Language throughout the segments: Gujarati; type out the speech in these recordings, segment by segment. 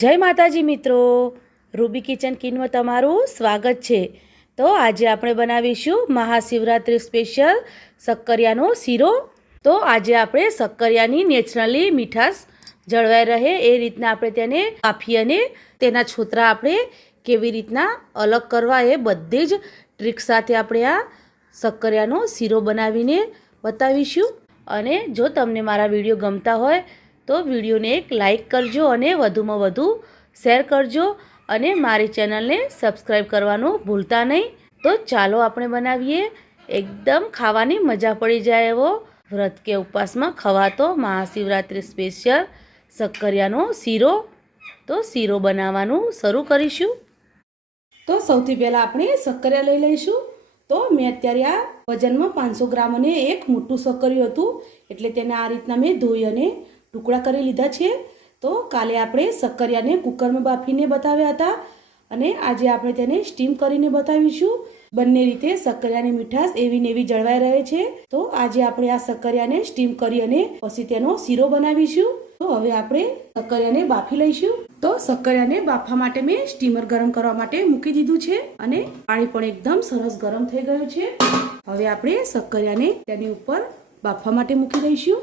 જય માતાજી મિત્રો. રૂબી કિચન કિનમાં તમારું સ્વાગત છે. તો આજે આપણે બનાવીશું મહાશિવરાત્રિ સ્પેશિયલ શક્કરિયાનો શીરો. તો આજે આપણે શક્કરિયાની નેચરલી મીઠાશ જળવાઈ રહે એ રીતના આપણે તેને કાફી અને તેના છોતરા આપણે કેવી રીતના અલગ કરવા એ બધી જ ટ્રીક સાથે આપણે આ શક્કરિયાનો શીરો બનાવીને બતાવીશું. અને જો તમને મારા વીડિયો ગમતા હોય તો વિડીયોને એક લાઈક કરજો અને વધુમાં વધુ શેર કરજો અને મારી ચેનલને સબસ્ક્રાઈબ કરવાનું ભૂલતા નહીં. તો ચાલો આપણે બનાવીએ. એકદમ ખાવાની મજા પડી જાય એવો વ્રત કે ઉપવાસમાં ખવાતો મહાશિવરાત્રિ સ્પેશિયલ શક્કરિયાનો શીરો. તો શીરો બનાવવાનું શરૂ કરીશું. તો સૌથી પહેલાં આપણે શક્કરિયા લઈ લઈશું. તો મેં અત્યારે આ વજનમાં પાંચસો ગ્રામ અને એક મોટું શક્કરિયું હતું. એટલે તેને આ રીતના મેં ધોઈ અને ટુકડા કરી લીધા છે તો કાલે આપણે શક્કરિયાને કુકરમાં બાફીને બતાવ્યા હતા અને આજે આપણે તેને સ્ટીમ કરીને બતાવીશું. બંને રીતે શક્કરિયાની મીઠાશ એવી ને એવી જળવાઈ રહે છે. તો આજે આપણે આ શક્કરિયાને સ્ટીમ કરી અને પછી તેનો શીરો બનાવીશું. તો હવે આપણે શક્કરિયાને બાફી લઈશું. તો શક્કરિયાને બાફવા માટે મેં સ્ટીમર ગરમ કરવા માટે મૂકી દીધું છે અને પાણી પણ એકદમ સરસ ગરમ થઈ ગયું છે. હવે આપણે શક્કરિયાને તેની ઉપર બાફવા માટે મૂકી દઈશું.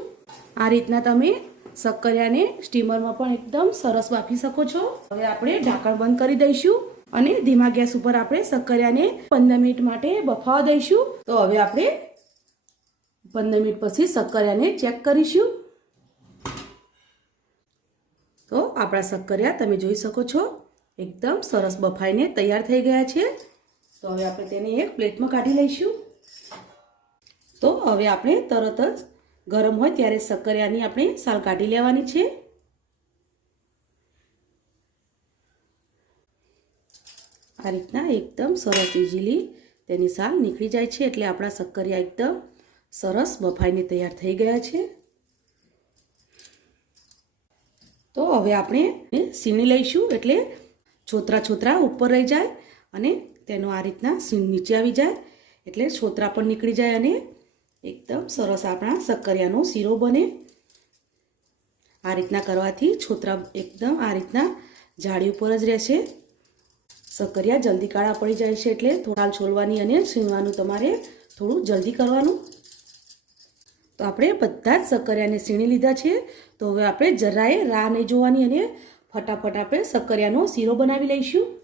આ રીતના તમે શક્કરિયાને સ્ટીમરમાં પણ એકદમ સરસ બાફી શકો છો. હવે આપણે ઢાંકણ બંધ કરી દઈશું અને ધીમા ગેસ ઉપર આપણે શક્કરિયાને પંદર મિનિટ માટે બફાવા દઈશું. તો હવે આપણે પંદર મિનિટ પછી શક્કરિયાને ચેક કરીશું. તો આપણા શક્કરિયા તમે જોઈ શકો છો, એકદમ સરસ બફાઈને તૈયાર થઈ ગયા છે. તો હવે આપણે તેને એક પ્લેટમાં કાઢી લઈશું. તો હવે આપણે તરત જ ગરમ હોય ત્યારે શક્કરિયાની આપણે સાલ કાઢી લેવાની છે. આ રીતના એકદમ સરસ ઇઝીલી તેની સાલ નીકળી જાય છે એટલે આપણા શક્કરિયા એકદમ સરસ બફાઈને તૈયાર થઈ ગયા છે. તો હવે આપણે સીણી લઈશું એટલે છોતરા છોતરા ઉપર રહી જાય અને તેનો આ રીતના સીણ નીચે આવી જાય એટલે છોતરા પણ નીકળી જાય અને એકદમ સરસ આપણા શક્કરિયાનો શીરો બને. આ રીતના કરવાથી છોતરા એકદમ આ રીતના જાળી ઉપર જ રહેશે. શક્કરિયા જલ્દી કાળા પડી જાય છે એટલે થોડા છોલવાની અને સીણવાનું તમારે થોડું જલ્દી કરવાનું. તો આપણે બધા જ શક્કરિયાને સીણી લીધા છે. તો હવે આપણે જરાએ રાહ નહીં જોવાની અને ફટાફટ આપણે શક્કરિયાનો શીરો બનાવી લઈશું.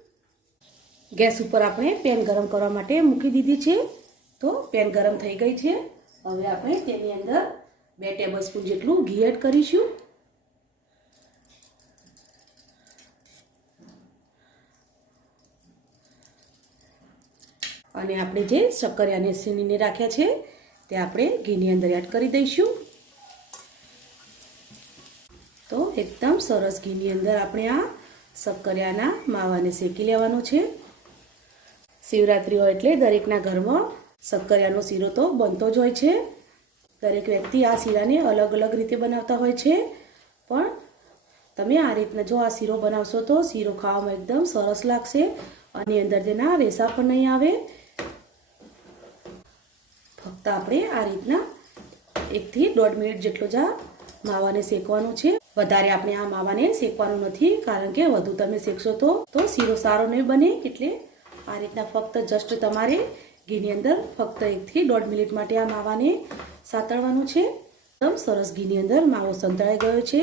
ગેસ ઉપર આપણે પેન ગરમ કરવા માટે મૂકી દીધી છે. તો પેન ગરમ થઈ ગઈ છે. હવે આપણે તેની અંદર બે ટેબલ સ્પૂન જેટલું ઘી એડ કરીશું. અને આપણે જે શક્કરિયાને સીણીને રાખ્યા છે, તે આપણે ઘીની અંદર એડ કરી દઈશું. તો એકદમ સરસ ઘીની અંદર આપણે આ શક્કરિયાના માવાને શેકી લેવાનું છે. શિવરાત્રિ હોય એટલે દરેકના ઘરમાં શક્કરિયાનો શીરો તો બનતો જ હોય છે. દરેક વ્યક્તિ આ શીરાને અલગ અલગ રીતે બનાવતા હોય છે. પણ તમે આ રીતના જો આ શીરો બનાવશો તો શીરો ખાવામાં એકદમ સરસ લાગશે અને અંદર તેના રેસા પણ નહીં આવે. ફક્ત આપણે આ રીતના એકથી દોઢ મિનિટ જેટલો જ આ માવાને શેકવાનું છે. વધારે આપણે આ માવાને શેકવાનું નથી, કારણ કે વધુ તમે શેકશો તો તો શીરો સારો નહીં બને. એટલે આ રીતના ફક્ત જસ્ટ તમારે ઘીની અંદર ફક્ત એકથી દોઢ મિનિટ માટે આ માવાને સાતળવાનું છે. એકદમ સરસ ઘીની અંદર માવો સંતળાઈ ગયો છે.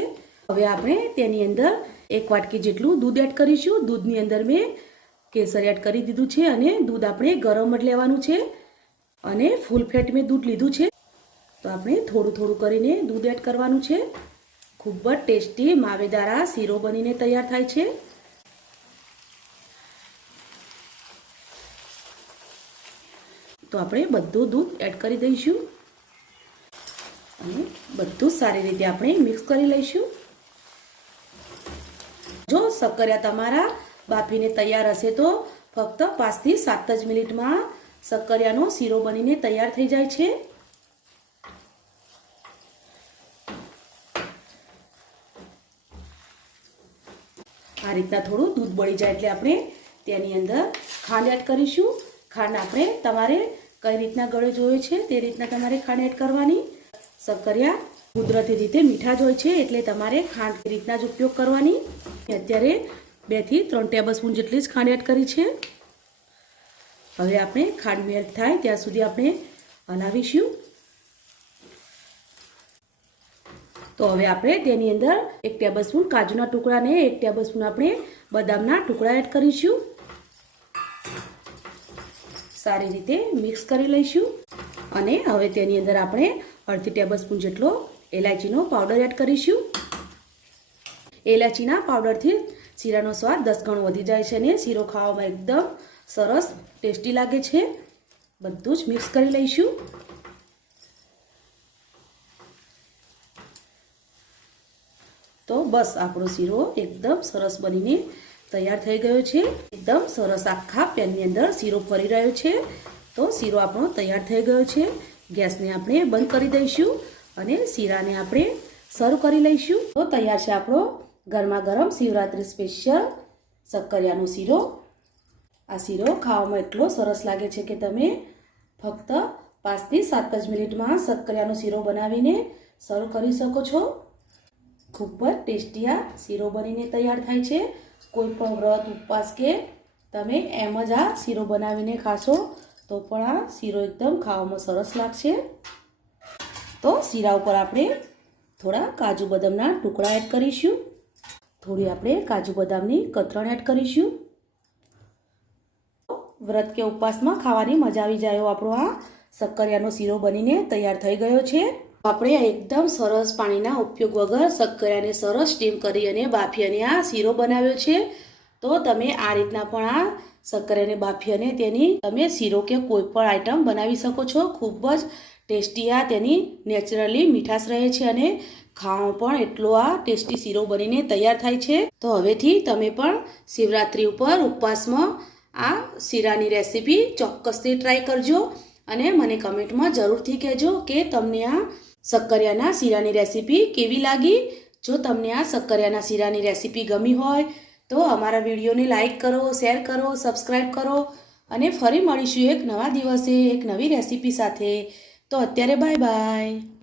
હવે આપણે તેની અંદર એક વાટકી જેટલું દૂધ એડ કરીશું. દૂધની અંદર મેં કેસર એડ કરી દીધું છે અને દૂધ આપણે ગરમ જ લેવાનું છે અને ફૂલ ફેટ મેં દૂધ લીધું છે. તો આપણે થોડું થોડું કરીને દૂધ એડ કરવાનું છે. ખૂબ જ ટેસ્ટી, માવેદારા શીરો બનીને તૈયાર થાય છે. તો આપણે બધું દૂધ એડ કરી દઈશું. અને બધું સારી રીતે આપણે મિક્સ કરી લઈશું. જો શક્કરિયા તમારા બાફીને તૈયાર હશે તો ફક્ત પાંચથી સાત જ મિનિટમાં શક્કરિયાનો શીરો બનીને તૈયાર થઈ જાય છે. આ રીતના થોડું દૂધ બળી જાય એટલે આપણે તેની અંદર ખાંડ એડ કરીશું. ખાંડ આપણે તમારે કઈ રીતના ગળે જોઈએ છે તે રીતના તમારે ખાંડ એડ કરવાની. શક્કરિયા કુદરતી રીતે મીઠા જ હોય છે એટલે તમારે ખાંડ રીતના જ ઉપયોગ કરવાની. અત્યારે બેથી ત્રણ ટેબલ જેટલી જ ખાંડ એડ કરી છે. હવે આપણે ખાંડ મેલ્ટ થાય ત્યાં સુધી આપણે હલાવીશું તો હવે આપણે તેની અંદર એક ટેબલ સ્પૂન કાજુના ટુકડાને એક ટેબલ સ્પૂન આપણે બદામના ટુકડા એડ કરીશું. સારી રીતે મિક્સ કરી લઈશું. અને હવે તેની અંદર આપણે અડધી ટેબલ સ્પૂન જેટલો એલાચીનો પાવડર એડ કરીશું. એલાચીના પાવડરથી શીરાનો સ્વાદ દસ ગણો વધી જાય છે અને શીરો ખાવામાં એકદમ સરસ ટેસ્ટી લાગે છે. બધું જ મિક્સ કરી લઈશું. તો બસ આપણો શીરો એકદમ સરસ બનીને તૈયાર થઈ ગયો છે. એકદમ સરસ આખા પેનની અંદર શીરો ફરી રહ્યો છે. તો શીરો આપણો તૈયાર થઈ ગયો છે. ગેસને આપણે બંધ કરી દઈશું અને શીરાને આપણે સર્વ કરી લઈશું. તો તૈયાર છે આપણો ગરમા ગરમ શિવરાત્રી સ્પેશિયલ શક્કરિયાનો શીરો. આ શીરો ખાવામાં એટલો સરસ લાગે છે કે તમે ફક્ત પાંચથી સાત જ મિનિટમાં શક્કરિયાનો શીરો બનાવીને સર્વ કરી શકો છો. ખૂબ જ ટેસ્ટી આ શીરો બનીને તૈયાર થાય છે. કોઈ પણ વ્રત ઉપવાસ કે તમે એમ જ આ શીરો બનાવીને ખાશો, તો પણ આ શીરો એકદમ ખાવામાં સરસ લાગશે. તો શીરા ઉપર આપણે થોડા કાજુ બદામના ટુકડા એડ કરીશું. થોડી આપણે કાજુ બદામની કતરણ એડ કરીશું. વ્રત કે ઉપવાસમાં ખાવાની મજા આવી જાય આપણો આ શક્કરિયાનો શીરો બનીને તૈયાર થઈ ગયો છે. આપણે એકદમ સરસ પાણીના ઉપયોગ વગર શક્કરાને સરસ સ્ટીમ કરી અને બાફી અને આ શીરો બનાવ્યો છે. તો તમે આ રીતના પણ આ શક્કરાને બાફી અને તેની તમે શીરો કે કોઈ પણ આઈટમ બનાવી શકો છો. ખૂબ જ ટેસ્ટી આ તેની નેચરલી મીઠાશ રહે છે અને ખાવો પણ એટલો આ ટેસ્ટી શીરો બનીને તૈયાર થાય છે. તો હવેથી તમે પણ શિવરાત્રી ઉપર ઉપવાસમાં આ શીરાની રેસીપી ચોક્કસથી ટ્રાય કરજો અને મને કમેન્ટમાં જરૂરથી કહેજો કે તમને આ શક્કરિયાના શીરાની રેસીપી કેવી લાગી? જો તમને આ શક્કરિયાના શીરાની રેસીપી ગમી હોય, તો અમારા વિડીયોને લાઇક કરો, શેર કરો સબસ્ક્રાઈબ કરો અને ફરી મળીશું એક નવા દિવસે એક નવી રેસીપી સાથે. તો અત્યારે બાય બાય.